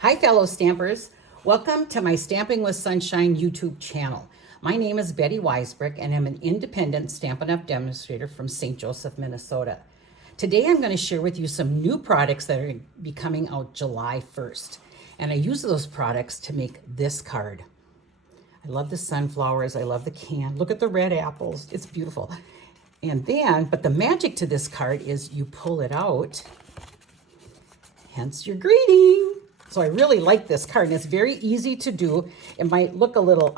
Hi, fellow stampers. Welcome to my Stamping with Sunshine YouTube channel. My name is Betty Weisbrick, and I'm an independent Stampin' Up! Demonstrator from St. Joseph, Minnesota. Today, I'm going to share with you some new products that are going to be coming out July 1st. And I use those products to make this card. I love the sunflowers. I love the can. Look at the red apples. It's beautiful. And then, but the magic to this card is you pull it out, hence your greeting. So I really like this card, and it's very easy to do. It might look a little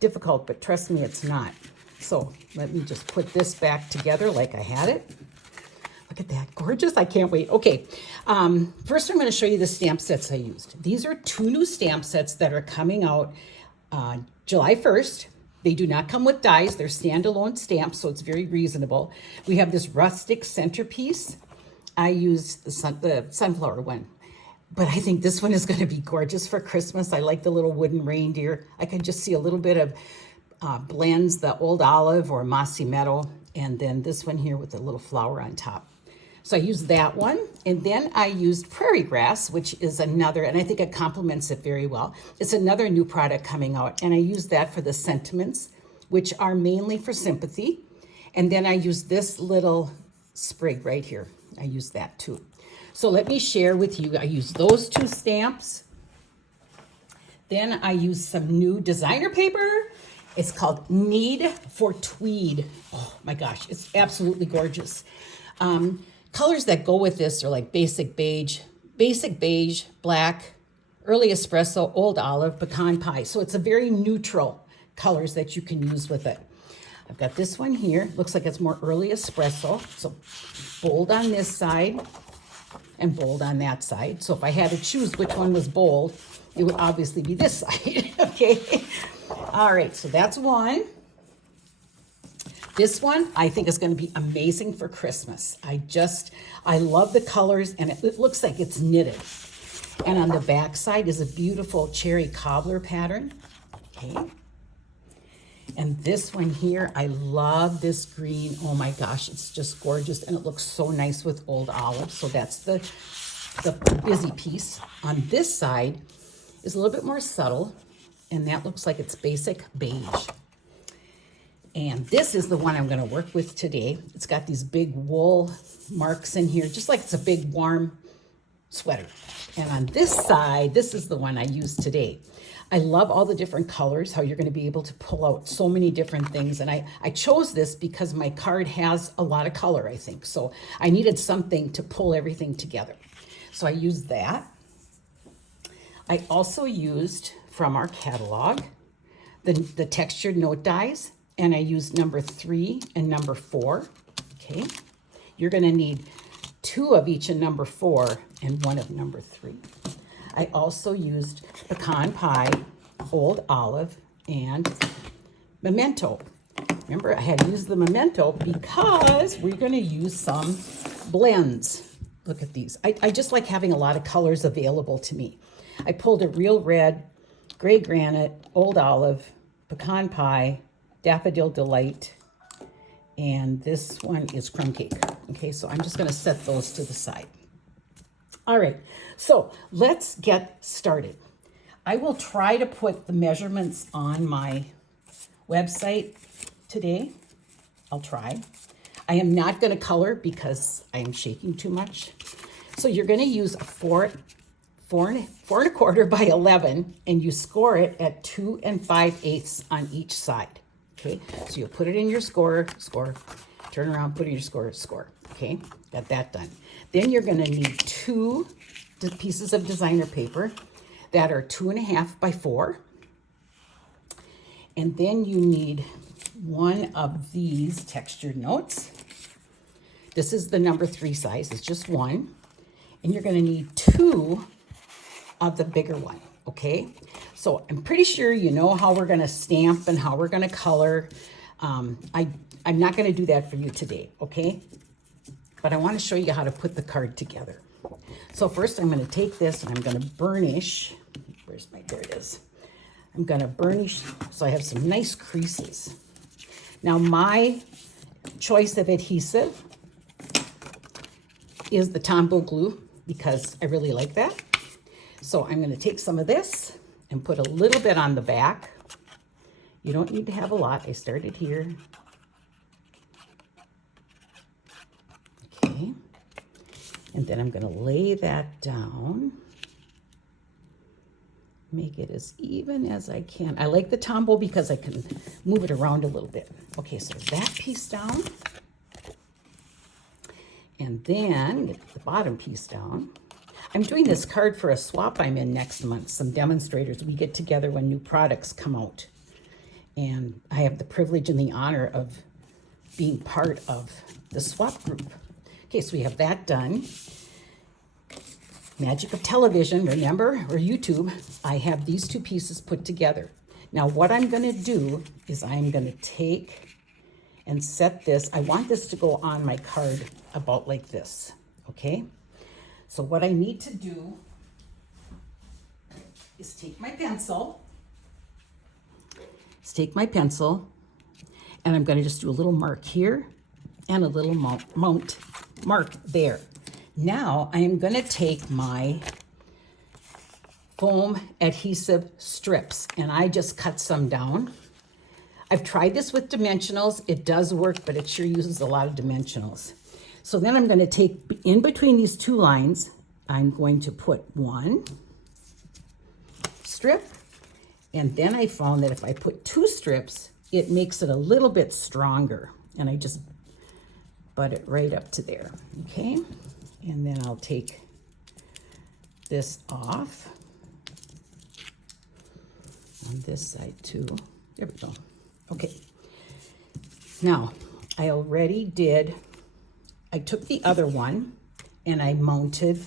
difficult, but trust me, it's not. So let me just put this back together like I had it. Look at that, gorgeous. I can't wait. Okay, first I'm going to show you the stamp sets I used. These are 2 new stamp sets that are coming out July 1st. They do not come with dies. They're standalone stamps, so it's very reasonable. We have this Rustic Centerpiece. I used the sunflower one. But I think this one is going to be gorgeous for Christmas. I like the little wooden reindeer. I can just see a little bit of blends, the old olive or mossy meadow, and then this one here with a little flower on top. So I used that one, and then I used Prairie grass, which is another, and I think it complements it very well. It's another new product coming out, and I used that for the sentiments, which are mainly for sympathy. And then I used this little sprig right here. I used that too. So let me share with you, I used those 2 stamps. Then I used some new designer paper. It's called Need for Tweed. Oh my gosh, it's absolutely gorgeous. Colors that go with this are like basic beige, black, early espresso, old olive, pecan pie. So it's a very neutral colors that you can use with it. I've got this one here. Looks like it's more early espresso. So bold on this side and bold on that side. So if I had to choose which one was bold, it would obviously be this side, okay? All right, so that's one. This one I think is going to be amazing for Christmas. I love the colors, and it looks like it's knitted. And on the back side is a beautiful cherry cobbler pattern, okay? And this one here, I love this green. Oh my gosh, it's just gorgeous. And it looks so nice with old olive. So that's the busy piece. On this side is a little bit more subtle. And that looks like it's basic beige. And this is the one I'm gonna work with today. It's got these big wool marks in here, just like it's a big warm sweater. And on this side, this is the one I used today. I love all the different colors, how you're going to be able to pull out so many different things. And I chose this because my card has a lot of color, I think. So I needed something to pull everything together. So I used that. I also used from our catalog the textured note dies. And I used number 3 and number 4. Okay. You're going to need 2 of each in number 4 and 1 of number 3. I also used pecan pie, old olive, and memento. Remember, I had used the memento because we're going to use some blends. Look at these. I just like having a lot of colors available to me. I pulled a real red, gray granite, old olive, pecan pie, daffodil delight, and this one is crumb cake. Okay, so I'm just going to set those to the side. All right, so let's get started. I will try to put the measurements on my website today. I'll try. I am not going to color because I am shaking too much. So you're going to use a 4 and a quarter by 11, and you score it at 2 5/8 on each side. Okay, so you'll put it in your score, turn around, put it in your score. Okay, got that done. Then you're going to need 2 pieces of designer paper that are 2.5 by 4. And then you need 1 of these textured notes. This is the number 3 size, it's just 1. And you're going to need 2 of the bigger one, okay? So I'm pretty sure you know how we're going to stamp and how we're going to color. I'm not going to do that for you today, okay? But I want to show you how to put the card together. So first I'm going to take this and I'm going to burnish. There it is. I'm going to burnish so I have some nice creases. Now my choice of adhesive is the Tombow glue because I really like that. So I'm going to take some of this and put a little bit on the back. You don't need to have a lot. I started here. Okay. And then I'm going to lay that down. Make it as even as I can. I like the tombow because I can move it around a little bit. Okay, so that piece down. And then get the bottom piece down. I'm doing this card for a swap I'm in next month, some demonstrators. We get together when new products come out. And I have the privilege and the honor of being part of the swap group. Okay, so we have that done. Magic of television, remember, or YouTube, I have these two pieces put together. Now what I'm going to do is I'm going to take and set this. I want this to go on my card about like this, okay? So what I need to do is take my pencil, and I'm going to just do a little mark here and a little mark there. Now I am going to take my foam adhesive strips and I just cut some down. I've tried this with dimensionals. It does work, but it sure uses a lot of dimensionals. So then I'm going to take in between these two lines, I'm going to put one strip. And then I found that if I put two strips, it makes it a little bit stronger. And I just butt it right up to there, okay? And then I'll take this off on this side too. There we go. Okay. Now, I took the other one and I mounted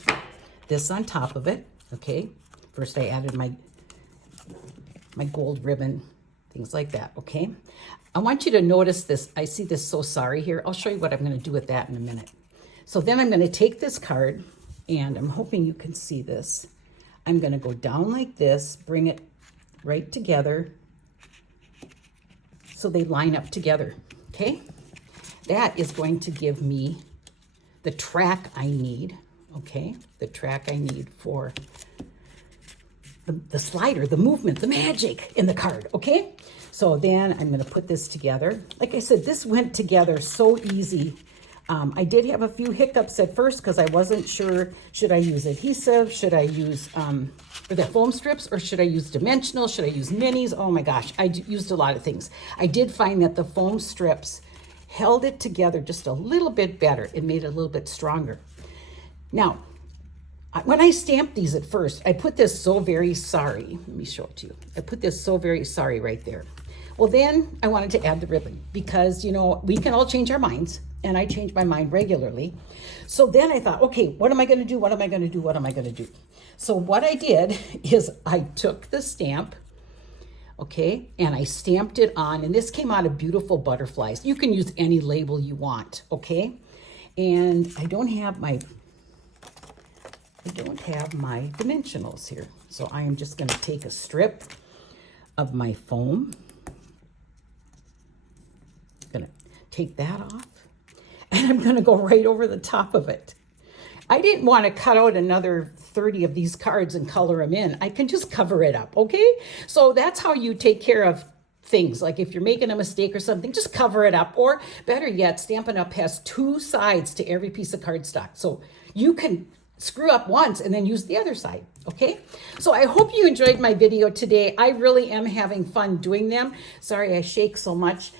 this on top of it, okay? First I added my gold ribbon, things like that, okay? I want you to notice this. I see this "so sorry" here. I'll show you what I'm going to do with that in a minute. So then I'm going to take this card, and I'm hoping you can see this. I'm going to go down like this, bring it right together so they line up together, okay? That is going to give me the track I need, okay? The track I need for the slider, the movement, the magic in the card, okay? So then I'm going to put this together. Like I said, this went together so easy. I did have a few hiccups at first because I wasn't sure, should I use adhesive? Should I use the foam strips, or should I use dimensional? Should I use minis? Oh my gosh, I used a lot of things. I did find that the foam strips held it together just a little bit better. It made it a little bit stronger. Now, when I stamped these at first, I put this "so very sorry." Let me show it to you. I put this "so very sorry" right there. Well, then I wanted to add the ribbon because, you know, we can all change our minds, and I change my mind regularly. So then I thought, okay, what am I going to do? What am I going to do? What am I going to do? So what I did is I took the stamp, okay, and I stamped it on, and this came out of beautiful butterflies. You can use any label you want, okay? And I don't have my dimensionals here. So I am just going to take a strip of my foam. I'm going to take that off, and I'm going to go right over the top of it. I didn't want to cut out another 30 of these cards and color them in. I can just cover it up, okay? So that's how you take care of things. Like if you're making a mistake or something, just cover it up. Or better yet, Stampin' Up! Has two sides to every piece of cardstock. So you can screw up once and then use the other side, okay? So I hope you enjoyed my video today. I really am having fun doing them. Sorry I shake so much.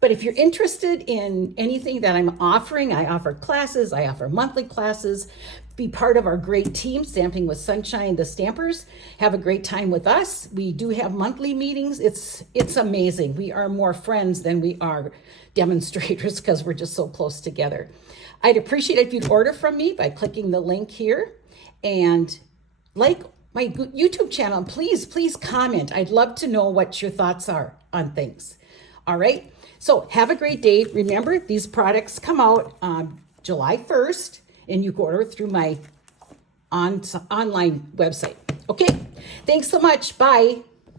But if you're interested in anything that I'm offering, I offer classes, I offer monthly classes. Be part of our great team, Stamping with Sunshine, the Stampers. Have a great time with us. We do have monthly meetings. It's amazing. We are more friends than we are demonstrators because we're just so close together. I'd appreciate it if you'd order from me by clicking the link here. And like my YouTube channel, please comment. I'd love to know what your thoughts are on things. All right? So have a great day. Remember, these products come out on July 1st, and you can order through my online website. Okay? Thanks so much. Bye.